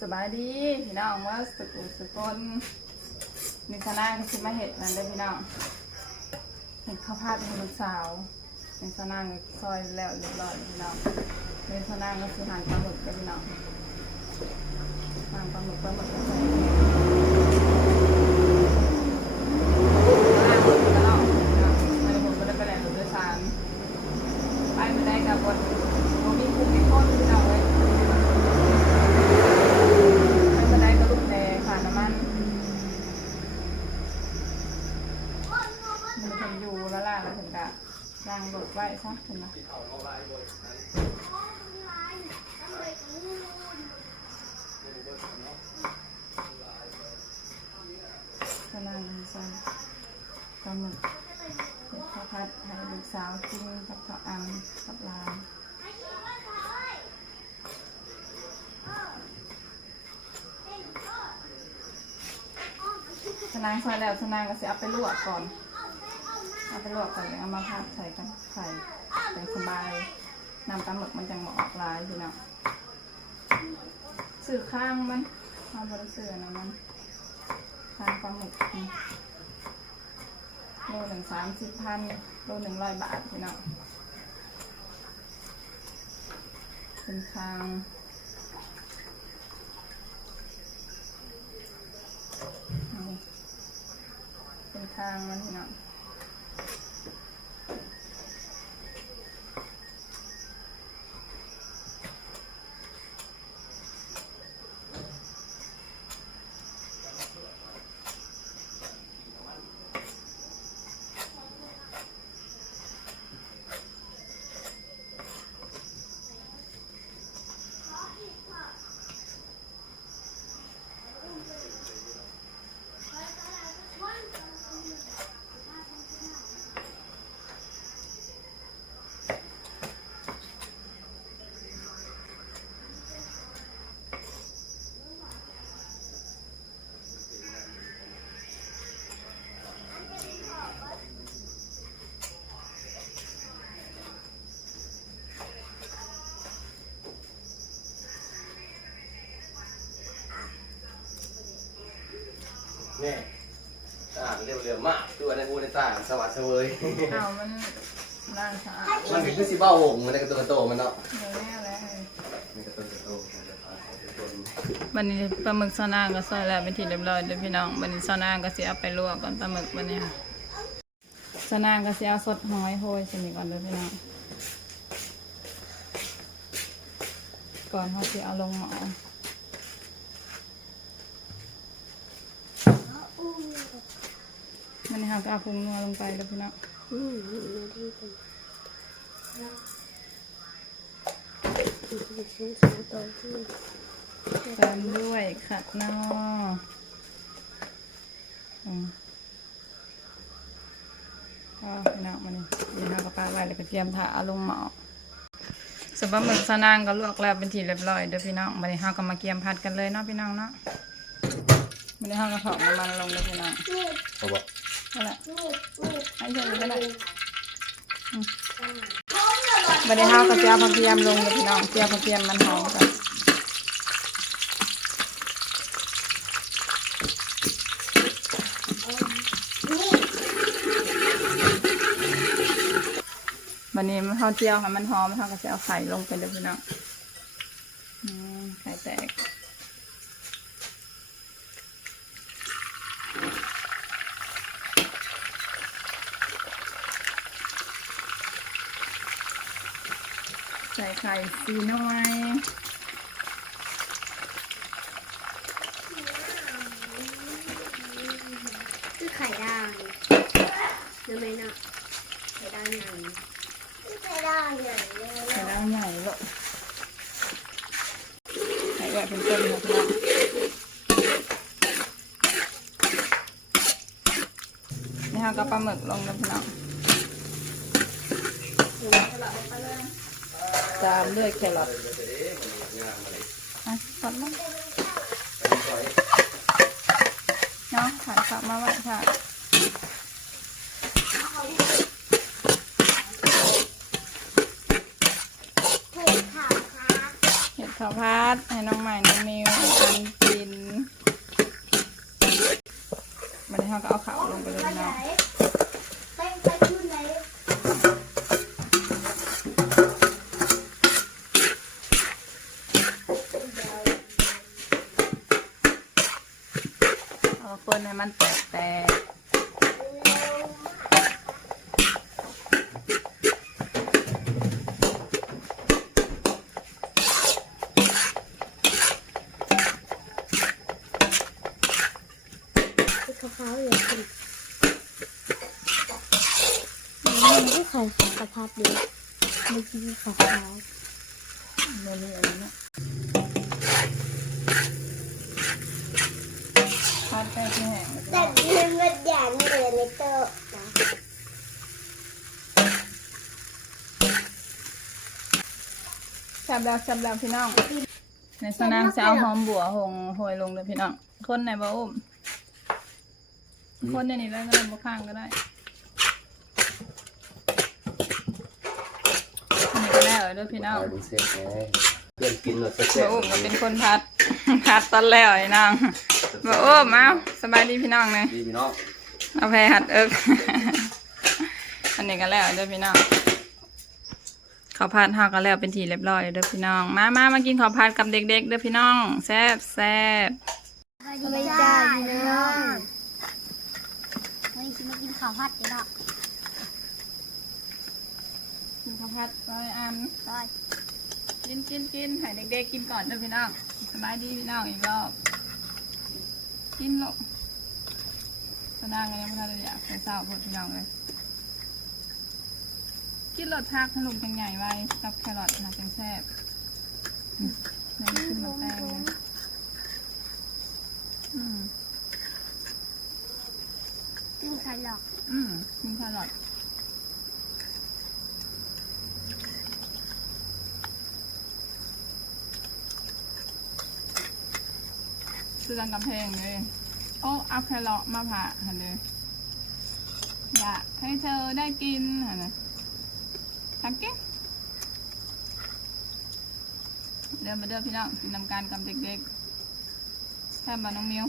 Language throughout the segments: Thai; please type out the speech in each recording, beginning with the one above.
สบายดีพี่น้องว่าสุกุสุคนมีคณะก็สิมาเห็ดนั่นเลยพี่น้องเห็ดข้าวผัดให้ลูกสาวมีคณะก็ซอยแล้วเรียบร้อยพี่น้องมีคณะก็คือหั่นปลาหมึกเลยพี่น้องหั่นปลาหมึกปลาหมึกก็ใส่ไม่ได้ผมก็ได้ไปแหล่งรถโดยสารไปไม่ได้กับบนผมมีคุกมีคนพี่น้องเลย ไม่เป็นไรก็ลูกแดงค่ะน้ำมันมันถึงอยู่แล้วล่ะแล้วถึงกะย่างรถไว้ซะถึงนะกำลังจะกำลังเห็ดข้าวผัดให้ลูกสาวกินกับข้าวอังกับลาน ชนางซอยแล้วชนางก็จะเอาไปลวกก่อน เอาไปลวกก่อนแล้วเอามาพักใส่กันใส่เป็นสบายนำปลาหมึกมันจังหมอกลายพี่น้องสื่อข้างมันเอาบริสื่อนะมันข้างปลาหมึกโลหนึ่งสามสิบพันโลหนึ่งร้อยบาทพี่น้องเป็นข้าง เป็นทางมันเนาะ นี่ยสะอาดเร็วๆมากตัวในอูในตาสวัสดิ์เสวยเอามันล้างสะอาดมันเป็นคือสิบ้าหงมันในกระตัวกระโตมันเนาะอย่างแน่เลยในกระตัวกระโตมันจะพาไปทุกคนวันนี้ปลาหมึกซอนางก็ซอยแล้วเป็นที่เรียบร้อยเด้อพี่น้องวันนี้ซอนางก็สิเอาไปลวกก่อนปลาหมึกวันนี้ค่ะซอนางก็สิเอาสดหอยโหยสินี่ก่อนเด้อพี่น้องก่อนเขาสิเอาลงหม้อ นนี่ค่ะก็เอาพุงนัวลงไปเด้อพี่น้องอืมที่เป็นชิ้นสองตัวที่ตามด้วยขัดนออืมก็พี่น้องมานี่เดี๋ยวเราก็ปาไว้แล้วก็เตรียมถาเอาลงหม้อสำหรับหมึกสนางก็ลวกแล้วเป็นทีเรียบร้อยเด้อพี่น้องมาเดี๋ยวเราก็มาเกียมผัดกันเลยเนาะพี่น้องเนาะมาเดี๋ยวเราก็ถอดน้ำมันลงเลยพี่น้องเอาบอ นั่นแหละให้เยอะเลยก็ได้อืมมาเดี๋ยวเราก็จะเอาผักเทียมลงเลยพี่น้องเจียวผักเทียมมันหอมกันวันนี้มันข้าวเจียวค่ะมันหอมเขาก็จะเอาไข่ลงไปเลยพี่น้องอืมไข่แตก ใส่ไข่สีน้อยคือไข่ดาวรู้ไหมเนาะไข่ดาวใหญ่ไข่ดาวใหญ่เลยไข่ดาวใหญ่ลูกไข่แหวกเป็นต้นค่ะพี่น้องนี่ค่ะก็ปลาหมึกลงแล้วพี่น้อง ตามด้วยแครอทอะสดลงเนาะถ่ายขับมาไว้ค่ะเผ็ดขาวค่ะเห็ดข้าวพัดให้น้องใหม่น้องมิวอันกินมันนี้เขาก็เอาข้าวลงไปเลยเนาะ ไปไปที่ไหน เอาคนให้มันแตกแตกที่เขาเขาอยู่คุณมันไม่ใส่สภาพดีไม่กินขาเขาเมื่อนี้อะไรเนะพัดไปที่ แห้งแต่เงินมันหยาดเหลือในโต๊ะนะแซ่บแล้วแซ่บแล้วพี่น้อง ในสนามจะเอาหอมบัวหงโหยลงเลยพี่น้อง คนไหนบ่อุ้ม คนในนี้แล้วก็ได้บ่ข้างก็ได้อันนี้ก็ได้เออเด้อพี่น้องเอาดูเซ็ตไงเพื่อนกินหมดเซ็ตบ่อุ้มก็เป็นคนพัด พัดตอนแล้วไอ้น้อง บ่อุ้มเอาสบายดีพี่น้องเลยดีพี่น้องเอาไปหัดเอิกอันนี้ก็แล้วเด้อพี่น้องข้าวผัดเฮาก็แล้วเป็นทีเรียบร้อยเด้อพี่น้อง มามามากินข้าวผัดกับเด็ก ๆ เด้อพี่น้องแซ่บแซ่บสวัสดีจ้าพี่น้องวันนี้จะมากินข้าวผัดกันเนาะกินข้าวผัดร้อยอันร้อยกินกินกินให้เด็กๆกินก่อนเด้อพี่น้องสบายดีพี่น้องอีกรอบ กินลูกสนางกันยังไม่ทันเลยอยากไปเศร้าพดพี่น้องเลยกินรสทักขนมจังใหญ่ไว้กับแครอทนะจังแซ่บอืมในนี้ขึ้นมาแป้งเลยอืมกินไข่หลอกอืมกินแครอท ซื้อกันกำแพงเลย โอ้เอาแครอทมาผ่าหันเลยอยากให้เธอได้กินหันเลยทักกินเดินมาเดินพี่น้องกินนำการกับเด็กๆแค่บาน้องมิว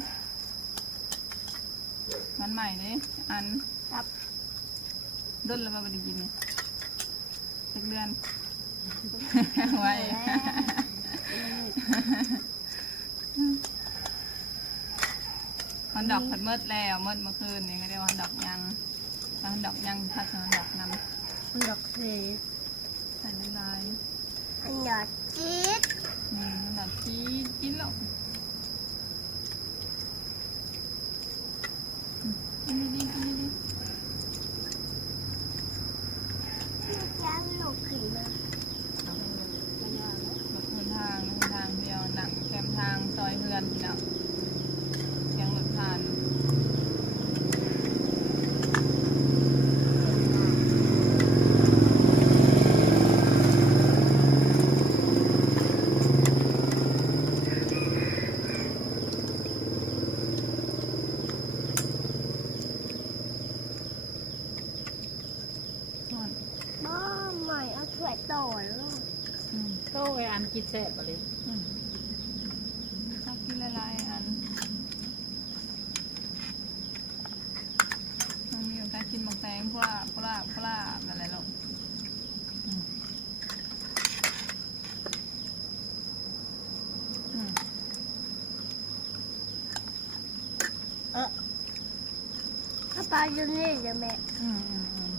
มันใหม่เลยอันครับดนแล้วมาบไดกินเนี่ยสักเดือนไว้ฮ อนดอกผัดเมิดแล้วเมิดเมื่อคืนนี่ก็เรียกว่าฮอนดอกยังฮอนดอกยังผัดฮอนดอกนำอันดอกเสือใส่ลายอันดอกจี๊ดๆนี่ฮอนดอกชีสกินแล้วอืมกินดีๆกินดีย่างหลกขึ้นมาๆเอาไปเลยรถเดินทางเดินทางเดียวหนังแคมทางซอยเฮือนพี่น้องเสียงรถผ่าน ก่อน บ้าใหม่เอาถ้วยโตลูก อืม ก็ไออันกินแซ่บอะไรอืมชอบกินละลายอันมันมีโอกาสกินหมกแตงพวกพวกพวกอะไรหรอกอืมอืมถ้าปลาอยู่นี่จะแม่ อืมอืมอืม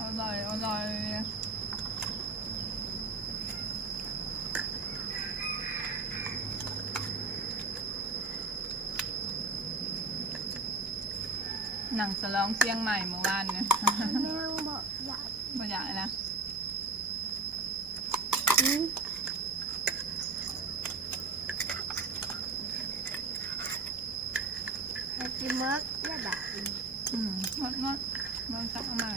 อร่อยอร่อย หนังสลองเชียงใหม่เมื่อวานเนี่ยแม่บอกอยากบ่อยากเลยนะอืมให้กินมึกได้แบบอืมงดงดลองจับเอาหน่อย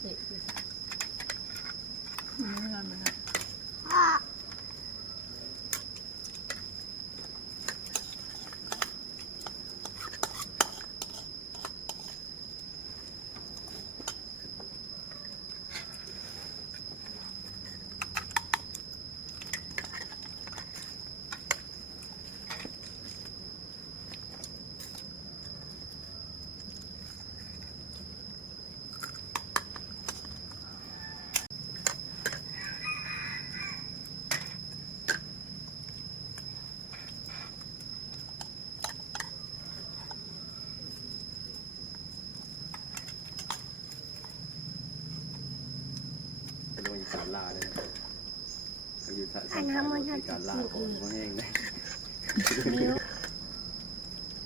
เด็กอยู่ อืมไม่นานเหมือนกัน พ่อ การลาเลยเขาอยู่ท่าสำคัญการลาของเขาแห้งเลยนิ้ว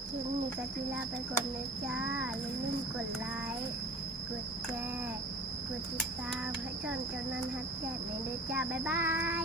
คลิปนี้ก็จิลาไปก่อนนะจ้าอย่าลืมกดไลค์กดแชร์กดติดตามให้จอนจอนนั้นฮัทแจกในเด้อจ้าบ๊ายบาย